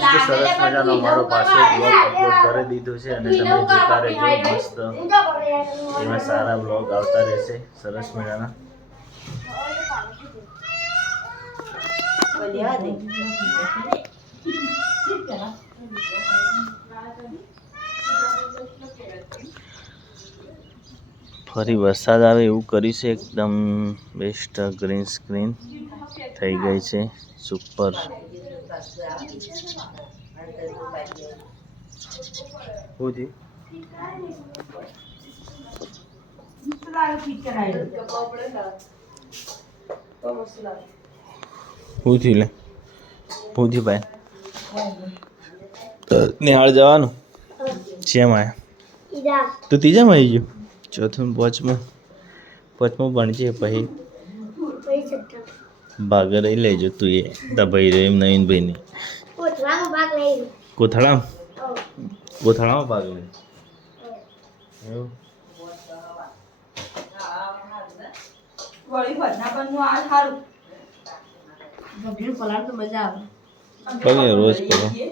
Best સરસ મજાનો મારો પાછો બ્લોગ અપલોડ કરી દીધો છે અને તમે જોતા રહેજો મસ્ત એમાં સારા બ્લોગ આવતા રહેશે સરસ મજાના ફરી વરસાદ આવે એવું કર્યું છે એકદમ બેસ્ટ ગ્રીન સ્ક્રીન થઈ ગઈ છે સુપર હોજી હોજી લે હોજી ભાઈ નિહાળ જવાનું શેમ આયા તું ત્રીજામાં આવી ગયો ચોથું પાંચમું ભણજે પછી ભાગ રહી લેજો તું એ દભાઈ રહ્યો એમ નવીનભાઈ ની કોથળામાં ભાગ લે એવું પગે રોજ પગે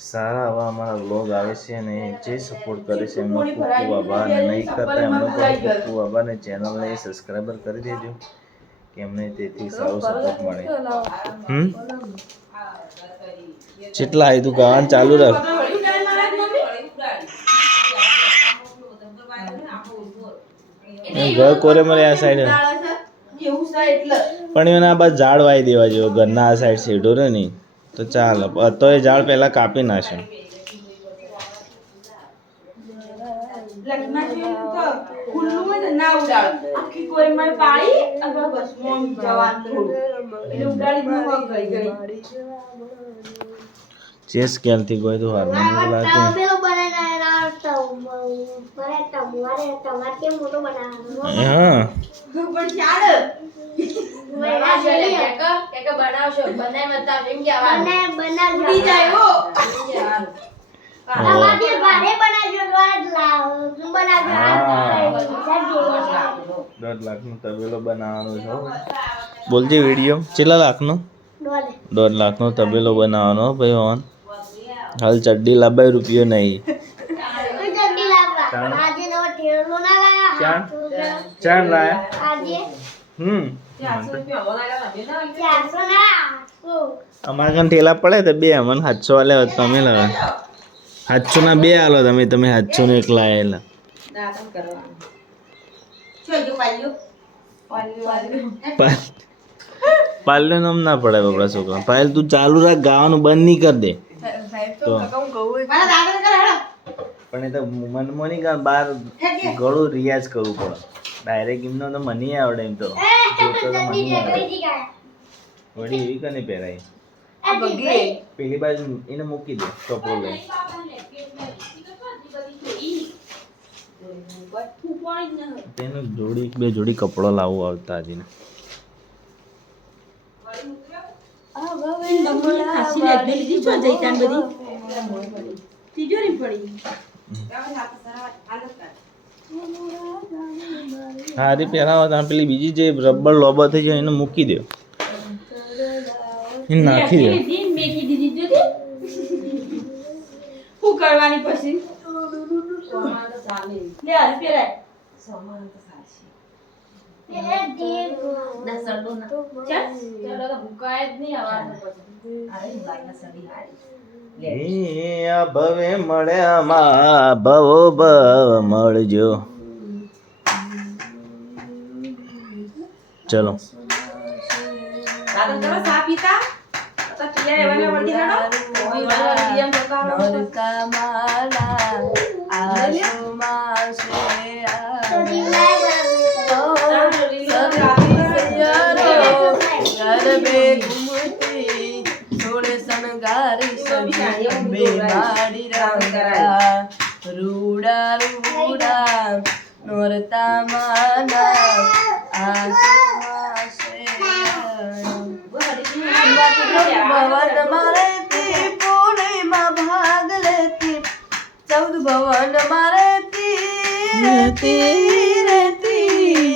સારા આવા અમારા વ્લોગ આવે છે અને જે સપોર્ટ કરે છે એમનો ખૂબ ખૂબ આભાર અને નહીં કરતા એમનો પણ ખૂબ ખૂબ આભાર અને ચેનલને સબસ્ક્રાઈબર કરી દેજો કે એમને તેથી સારો સપોર્ટ મળે કેટલા આવી તું ગાવાનું ચાલુ રાખ ઘર કોરે મરે આ સાઈડ પણ એને આ બાદ ઝાડ વાઈ દેવા જેવો ઘરના આ સાઈડ શેઢો રહે નહીં તો ચાલ તો એ ઝાડ પહેલા કાપી નાખે ચેસ ક્યાંથી ગયો તો હાર્મોનિયમ લાગતું હા $1.5 લાખનો તબેલો બનાવવાનો છે બોલજે વિડીયો કેટલા લાખનો 1.5 લાખનો તબેલો બનાવવાનો ભાઈ ઓન હાલ ચડ્ડી લાભાય રૂપિયો નહીં ચાર લાયા અમારે કાન ઠેલા પડે તો બે અમને 700 વાલે તમે લગા 700 ના બે આલો તમે 700 ને એક લાયેલા પાલ્યો નામ ના પડે બાપડા છોકરા પાયલ તું ચાલુ રાખ ગાવાનું બંધ નહીં કર દે તો પણ એ તો મનમાં નહીં ગાવાનું બહાર ઘણું રિયાઝ કરવું પડે ડાયરેક્ટ એમનો તો મને આવડે એમ તો જોતો તો મને આવડે વળી એવી કને પહેરાય પેલી બાજુ એને મૂકી દે કપડો લઈ તેનો જોડી બે જોડી કપડો લાવવો આવતા હજી હારી પહેરાવો ત્યાં પેલી બીજી જે રબર લોબો થઈ જાય એને મૂકી દો એને નાખી દો શું કરવાની પછી લે હાલ પહેરાય ભવે મળ્યા ભવો ભવ મળજો ચલો આસુમાં છે ગરબે ઘૂમતી થોડે શણગારી સજી અંબે માડી રંગા રૂડા રૂડા નોરતા માના આસુમાં છે ભવન મારે તી પૂર્ણિમા ભાગ લેતી 14 ભવન મારે તી રેતી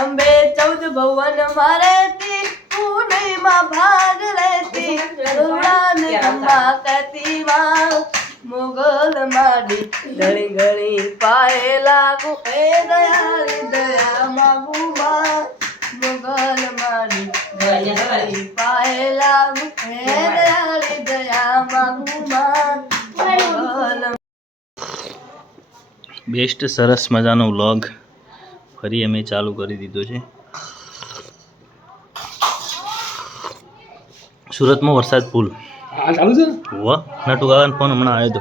અંબે 14 ભવન મારે તી પૂર્ણિમા ભાગ લેતી રૂડાને અંબા કહેતી માં મોગલ માડી ઘણી ઘણી પાએ લાગુ હે દયાળી દયા માગુ માં મોગલ માડી ઘણી ઘણી પાએ લાગુ હે દયાળી દયા માગુ માં મોગલ બેસ્ટ સરસ મજાનો વ્લોગ ફરી અમે ચાલુ કરી દીધો છે. સુરતમાં વરસાદ ફૂલ ચાલુ છે. વાહ નટુ કાકાનો ફોન હમણાં આવ્યો હતો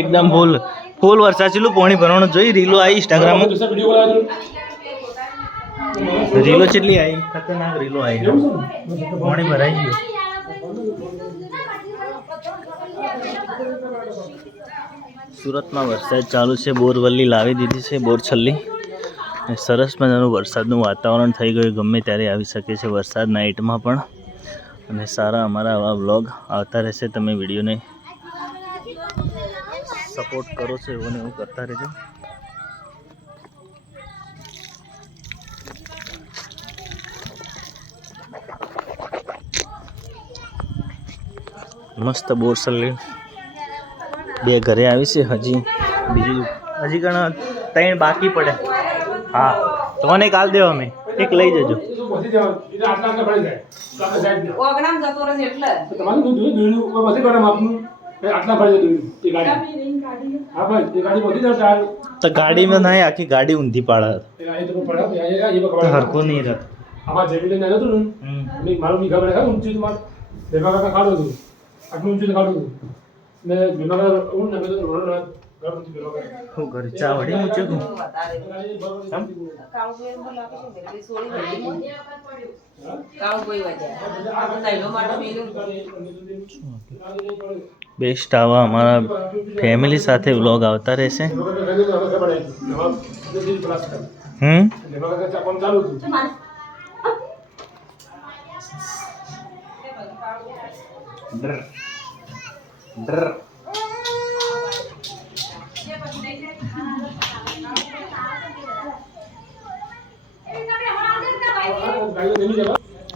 એકદમ ફૂલ ફૂલ વરસાદ છેલું પોણી ભરવાનું જોઈ રીલો આવી ઇન્સ્ટાગ્રામમાં રીલો કેટલી આવી ખતરનાક રીલો આવી પોણી ભરાઈ ગયું. સુરતમાં વરસાદ ચાલુ છે. બોરવલ્લી લાવી દીધી છે બોર છલ્લી. સરસ મજાનું વરસાદનું વાતાવરણ થઈ ગયું. ગમે ત્યારે આવી શકે છે વરસાદ નાઇટમાં પણ. અને સારા અમારા આવા વ્લોગ આવતા રહેશે. તમે વિડીયોને સપોર્ટ કરો છો એવું ને એવું કરતા રહેજો. મસ્ત બોરસલ્લી બે ઘરે આવી છે. હજી ઘણા 3 બાકી પડે. હા તો મને કાલ દેવા અમે એક લઈ જજો. તો ગાડીમાં નહીં આખી ગાડી ઊંધી પાડે હરખું નહીં રહે. હું ઘર ચા વળી ઊંચું બેસ્ટ આવા અમારા ફેમિલી સાથે વ્લોગ આવતા રહેશે.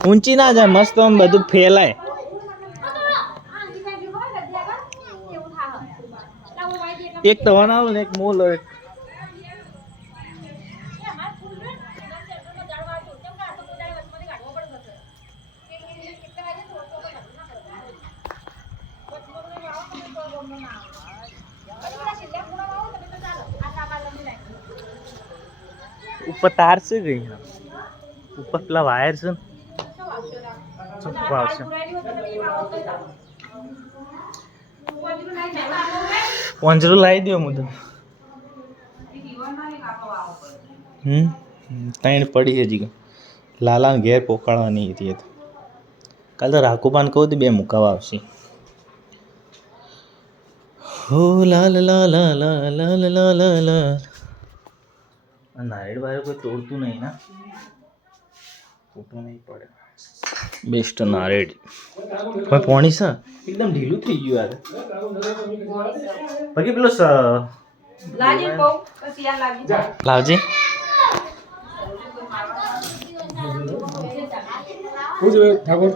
ઊંચી ના જાય મસ્ત આમ બધું ફેલાય. એક તવાન આવે ને એક મોલ હોય. ઉપર તાર છે ગઈ ઉપર પેલા વાયર છે ને આવશે. પાંજરું લાવી દો હું તો. 3 પડી હજી લાલા ઘેર પોકાળવાની હતી. તો કાલ તો રાખુબાન કહું તો 2 મુકાવા આવશે. હો લાલ લાલ લાલ લાલ લાલ લાલ. નારિયેળ વાયર કોઈ તોડતું નહીં ના ફોટો નહીં પડે. બેસ્ટ નારિયેળ કોઈ પોણી છે એકદમ ઢીલું થઈ ગયું યાર. બાકી પેલો લાવજે ઠાકોર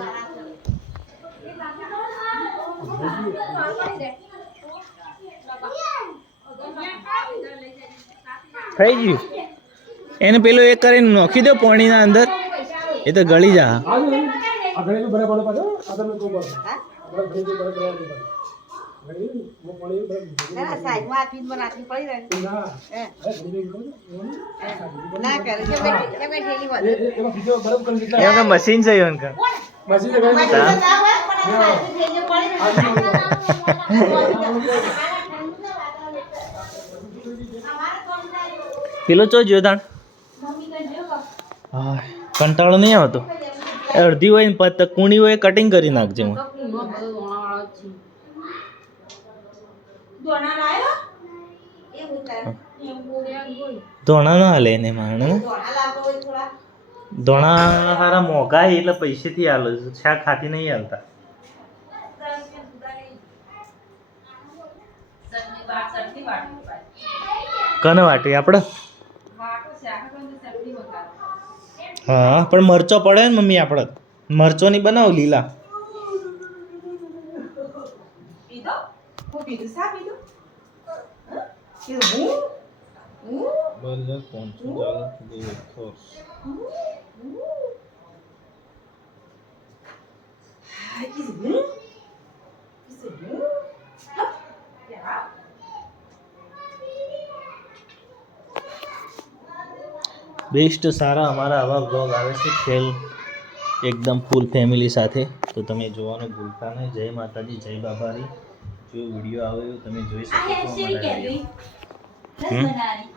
થઈ ગયું. એને પેલો એક કરીને નાખી દો પાણીના અંદર એ તો ગળી જા. આ ઘરે બરાબર પાછો આ તમે કહો બસ આ ઘરે બરાબર वो पड़े ના સાઈડમાં આથી બનાતી પડી રહે ना હે अरे बड़ी बड़ी ના કરે કેમ ઠેલી વાત ये वीडियो गरम कर देता એમ કે મશીન છે એમ કે मशीन लगा પેલો ચો જોયો તાણ હા કંટાળો નહીં આવતો અડધી હોય ને પત કુણી હોય કટિંગ કરી નાખજે હું દોણા લાયો એવું કરે ધોણા ના હાલે એને માણે દોણા લાવતો હોય થોડા ધોણા હારા મોંઘા છે એટલે પૈસેથી હાલે શાક ખાતી નહીં હાલતા ચટણી વાટી કને વાટી આપણે વાટો શાક તો ચટણી વગાડો હા પણ મરચો પડે ને મમ્મી આપણે મરચો ની બનાવ લીલા પીધો હું પીધું સા પીધું કીધું હું બર્ગર પહોંચું ચાલો કીધું હું બેસ્ટ સારા અમારા આવા બ્લોગ આવે છે ખેલ એકદમ ફૂલ ફેમિલી સાથે તો તમે જોવાનું ભૂલતા નહીં જય માતાજી જય બાબારી જો વિડીયો આવે તમે જોઈ શકો છો અમારા video. બનાવી